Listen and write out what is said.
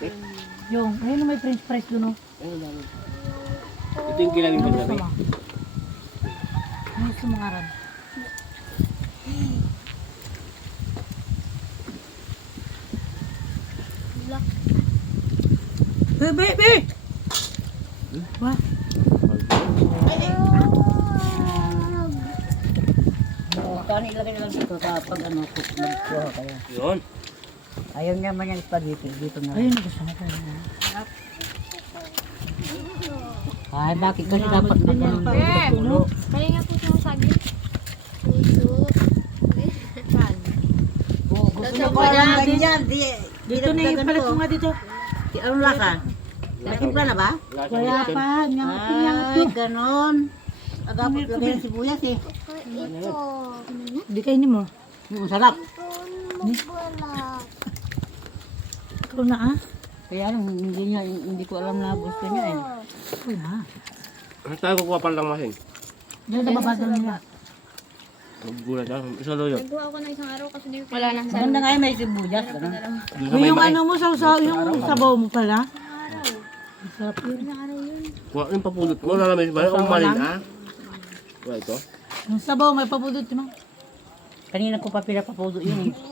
malupit. Yung, ayun may french fries doon, oh. Ayun dami. Ito yung kilawin Ano ko gusto dami. mo? Ano gusto mo nga ron? Be! Wah, Kano ilagay na lang dito kapag ano, magkuha kaya. Yun. Ayaw niya man yung spaghetti, dito na. ayun gusto mo kayo. Ay, bakit kasi dapat Ganyan magkuha pa. ng pulo. Kaya nga po siyang saglit. Puso. Saan? Oh, gusto niya Dito pa pa lang yan. ganyan. Dito na yung palit mo nga dito. Anong lasa? Natimpla na ba? Lasa Wala dito. pa, nyangat Ay, ganon. Agapot lagay ng sibuyas eh. Ito. Hindi kainin mo. Masarap. Wala. Ikaw na ah. Kaya lang, hindi ko alam na gusto niya eh. Wala. Ano tayo kukuha pa lang masing? Diyan sa baba daw nila. Maggulat ako. Isa daw yun. Nagawa ko na isang araw kasi hindi ko wala na. Maganda nga yung may sibuyas. Ganon. Doon sa O may yung bahay. ano mo, yung sabaw mo pala. Sarap yun. Kuha yung papulot mo. Nalamin ba? Ang malin ah. Kuha ito. Yung sabaw may papudot mo. Kanina ko pa pinapapudo yun eh.